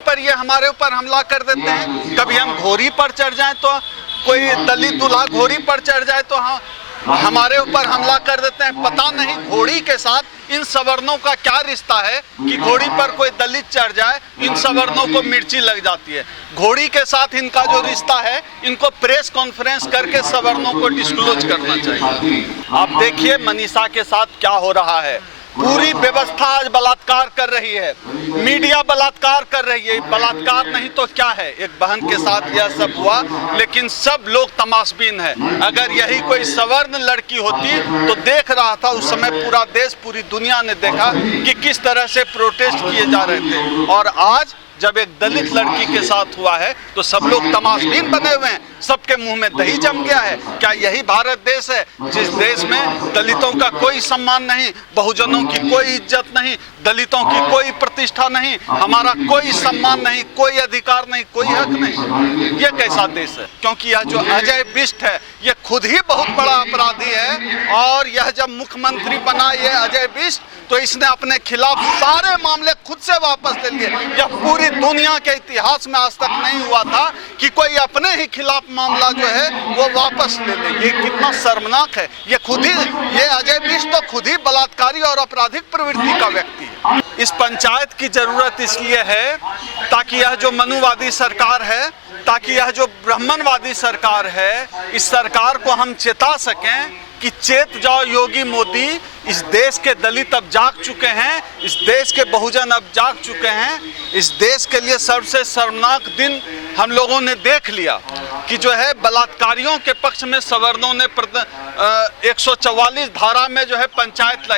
पर ये हमारे ऊपर हमला कर देते हैं। कभी हम घोड़ी पर चढ़ जाएं तो कोई दलित दूल्हा घोड़ी पर चढ़ जाए तो हमारे ऊपर हमला कर देते हैं। पता नहीं घोड़ी के साथ इन सवर्णों का क्या रिश्ता है कि घोड़ी पर कोई दलित चढ़ जाए इन सवर्णों को मिर्ची लग जाती है। घोड़ी के साथ इनका जो रिश्ता है इनको प्रेस कॉन्फ्रेंस करके सवर्णों को डिस्क्लोज करना चाहिए। आप देखिए मनीषा के साथ क्या हो रहा है। पूरी व्यवस्था आज बलात्कार कर रही है, मीडिया बलात्कार कर रही है। बलात्कार नहीं तो क्या है, एक बहन के साथ यह सब हुआ, लेकिन सब लोग तमाशबीन है। अगर यही कोई सवर्ण लड़की होती तो देख रहा था उस समय पूरा देश, पूरी दुनिया ने देखा कि किस तरह से प्रोटेस्ट किए जा रहे थे। और आज जब एक दलित लड़की के साथ हुआ है तो सब लोग तमाशबीन बने हुए हैं, सबके मुंह में दही जम गया है। क्या यही भारत देश है जिस देश में दलितों का कोई सम्मान नहीं, बहुजनों की कोई इज्जत नहीं, दलितों की कोई प्रतिष्ठा नहीं, हमारा कोई सम्मान नहीं, कोई अधिकार नहीं, कोई हक नहीं? ये कैसा देश है? क्योंकि यह जो अजय बिष्ट है ये खुद ही बहुत बड़ा अपराधी है। और यह जब मुख्यमंत्री बना ये अजय बिष्ट तो इसने अपने खिलाफ सारे मामले खुद से वापस ले लिए। यह पूरी दुनिया के इतिहास में आज तक नहीं हुआ था कि कोई अपने ही खिलाफ मामला जो है वो वापस ले ले। ये कितना शर्मनाक है। ये अजय बिष्ट तो खुद ही बलात्कारी और आपराधिक प्रवृत्ति का व्यक्ति है। इस पंचायत की जरूरत इसलिए है ताकि यह जो मनुवादी सरकार है, ताकि यह जो ब्राह्मणवादी सरकार है, इस सरकार को हम चेता सकें कि चेत जाओ योगी मोदी। इस देश के दलित अब जाग चुके हैं, इस देश के बहुजन अब जाग चुके हैं। इस देश के लिए सबसे शर्मनाक दिन हम लोगों ने देख लिया कि जो है बलात्कारियों के पक्ष में सवर्णों ने 144 धारा में जो है पंचायत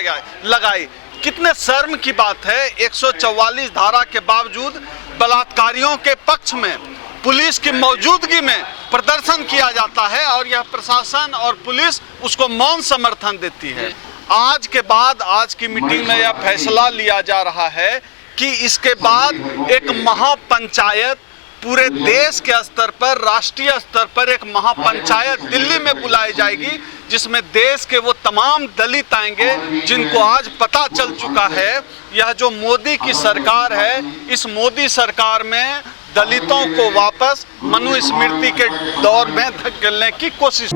लगाई। कितने शर्म की बात है, 144 धारा के बावजूद बलात्कारियों के पक्ष में पुलिस की मौजूदगी में प्रदर्शन किया जाता है और यह प्रशासन और पुलिस उसको मौन समर्थन देती है। आज के बाद आज की मीटिंग में यह फैसला लिया जा रहा है कि इसके बाद एक महापंचायत पूरे देश के स्तर पर, राष्ट्रीय स्तर पर एक महापंचायत दिल्ली में बुलाई जाएगी, जिसमें देश के वो तमाम दलित आएंगे जिनको आज पता चल चुका है यह जो मोदी की सरकार है, इस मोदी सरकार में दलितों को वापस मनुस्मृति के दौर में धकेलने की कोशिश।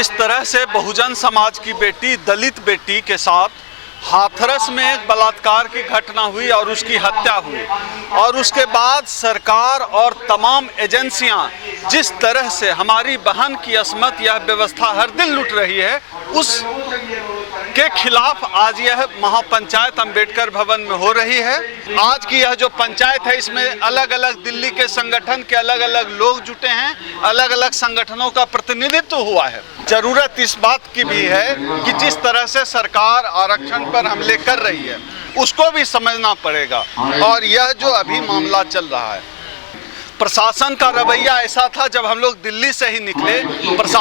इस तरह से बहुजन समाज की बेटी, दलित बेटी के साथ हाथरस में एक बलात्कार की घटना हुई और उसकी हत्या हुई। और उसके बाद सरकार और तमाम एजेंसियां जिस तरह से हमारी बहन की अस्मत यह व्यवस्था हर दिन लूट रही है, उस के खिलाफ आज यह महापंचायत अंबेडकर भवन में हो रही है। आज की यह जो पंचायत है इसमें अलग अलग दिल्ली के संगठन के अलग अलग लोग जुटे हैं, अलग अलग संगठनों का प्रतिनिधित्व हुआ है। जरूरत इस बात की भी है कि जिस तरह से सरकार आरक्षण पर हमले कर रही है उसको भी समझना पड़ेगा। और यह जो अभी मामला चल रहा है, प्रशासन का रवैया ऐसा था, जब हम लोग दिल्ली से ही निकले,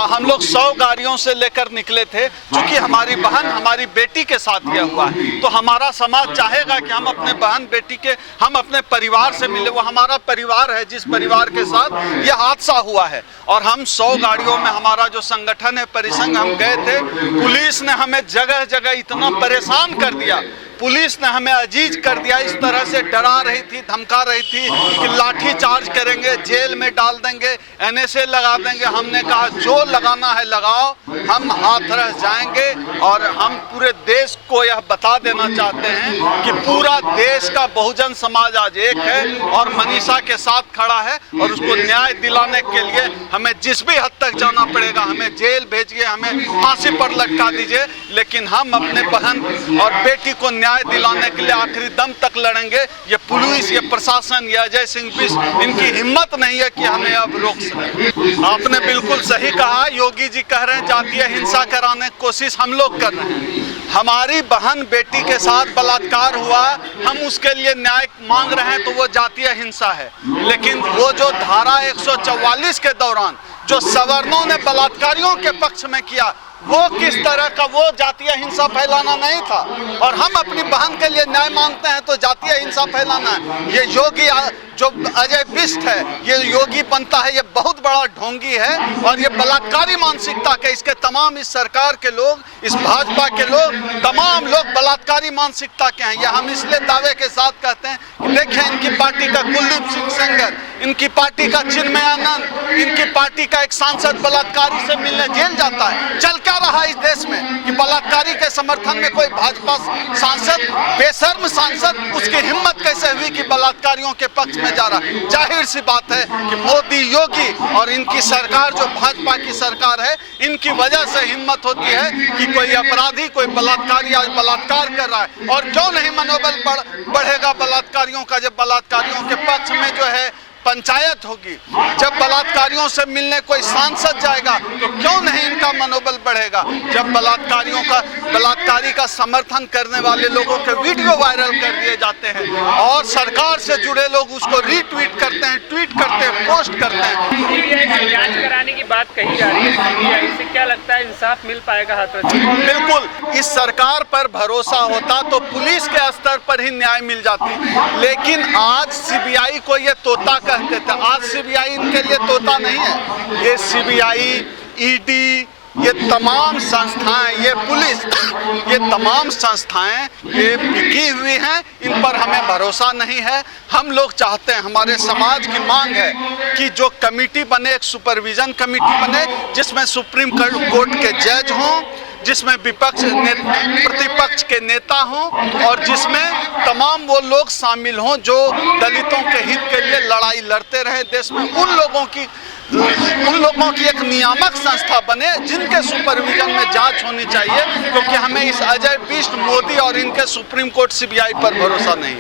हम लोग 100 गाड़ियों से लेकर निकले थे। क्योंकि हमारी बहन, हमारी बेटी के साथ यह हुआ है तो हमारा समाज चाहेगा कि हम अपने बहन बेटी के, हम अपने परिवार से मिले। वो हमारा परिवार है जिस परिवार के साथ यह हादसा हुआ है। और हम 100 गाड़ियों में, हमारा जो संगठन है परिसंघ, हम गए थे। पुलिस ने हमें जगह जगह इतना परेशान कर दिया, पुलिस ने हमें अजीज कर दिया, इस तरह से डरा रही थी, धमका रही थी कि लाठी चार्ज करेंगे, जेल में डाल देंगे, NSA लगा देंगे। हमने कहा जो लगाना है लगाओ, हम हाथरस जाएंगे। और हम पूरे देश को यह बता देना चाहते हैं कि पूरा देश का बहुजन समाज आज एक है और मनीषा के साथ खड़ा है। और उसको न्याय दिलाने के लिए हमें जिस भी हद तक जाना पड़ेगा, हमें जेल भेजिए, हमें फांसी पर लटका दीजिए, लेकिन हम अपने बहन और बेटी को न्याय दिलाने के लिए आखिरी दम तक लड़ेंगे। ये पुलिस, ये प्रशासन, ये अजय सिंह बिष्ट, इनकी हिम्मत नहीं है कि हमें अब रोक सके। आपने बिल्कुल सही कहा, योगी जी कह रहे हैं जातीय हिंसा कराने की कोशिश हम लोग कर रहे हैं। हमारी बहन बेटी के साथ बलात्कार हुआ, हम उसके लिए न्याय मांग रहे हैं तो वो जातीय हिंसा है। लेकिन वो जो धारा 144 के दौरान जो सवर्णों ने बलात्कारियों के पक्ष में किया वो किस तरह का, वो जातीय हिंसा फैलाना नहीं था। और हम अपनी बहन के लिए न्याय मांगते हैं तो जातीय हिंसा फैलाना है। ये योगी जो अजय बिष्ट है, ये योगी बनता है, ये बहुत बड़ा ढोंगी है और ये बलात्कारी मानसिकता के, इसके तमाम इस सरकार के लोग, इस भाजपा के लोग, तमाम लोग बलात्कारी मानसिकता के हैं। ये हम इसलिए दावे के साथ कहते हैं कि देखें, इनकी पार्टी का कुलदीप सिंह सेंगर, इनकी पार्टी का चिन्मयानंद, इनकी पार्टी का एक सांसद बलात्कारी से मिलने जेल जाता है। चल क्या रहा इस देश में कि बलात्कारी के समर्थन में कोई भाजपा सांसद, बेशर्म सांसद, उसकी हिम्मत कैसे हुई कि बलात्कारियों के पक्ष में जा रहा। जाहिर सी बात है कि मोदी, योगी और इनकी सरकार, जो भाजपा की सरकार है, इनकी वजह से हिम्मत होती है कि कोई अपराधी, कोई बलात्कारी आज बलात्कार कर रहा है। और क्यों नहीं मनोबल बढ़ेगा बलात्कारियों का, जब बलात्कारियों के पक्ष में जो है पंचायत होगी, जब बलात्कारियों से मिलने कोई सांसद जाएगा तो क्यों नहीं इनका मनोबल बढ़ेगा। जब बलात्कारी का समर्थन करने वाले लोगों के वीडियो वायरल कर दिए जाते हैं और सरकार से जुड़े लोग उसको रीट्वीट करते हैं, ट्वीट करते हैं, पोस्ट करते हैं। सीबीआई से जांच कराने की बात कही जा रही है, सीबीआई से क्या लगता है इंसाफ मिल पाएगा हाथरस? बिल्कुल, इस सरकार पर भरोसा होता तो पुलिस के स्तर पर ही न्याय मिल जाती, लेकिन आज सीबीआई को ये तोता कहते थे, आज सीबीआई इनके लिए तोता नहीं है। ये सीबीआई, ईडी, ये तमाम संस्थाएं, ये पुलिस, ये तमाम संस्थाएं ये बिकी हुई हैं, इन पर हमें भरोसा नहीं है। हम लोग चाहते हैं, हमारे समाज की मांग है कि जो कमेटी बने, एक सुपरविजन कमेटी बने जिसमें सुप्रीम कोर्ट के जज हों, जिसमें प्रतिपक्ष के नेता हों और जिसमें तमाम वो लोग शामिल हों जो दलितों के हित के लिए लड़ाई लड़ते रहे देश में। उन लोगों की एक नियामक संस्था बने जिनके सुपरविजन में जांच होनी चाहिए, क्योंकि हमें इस अजय बिष्ट, मोदी और इनके सुप्रीम कोर्ट, सीबीआई पर भरोसा नहीं।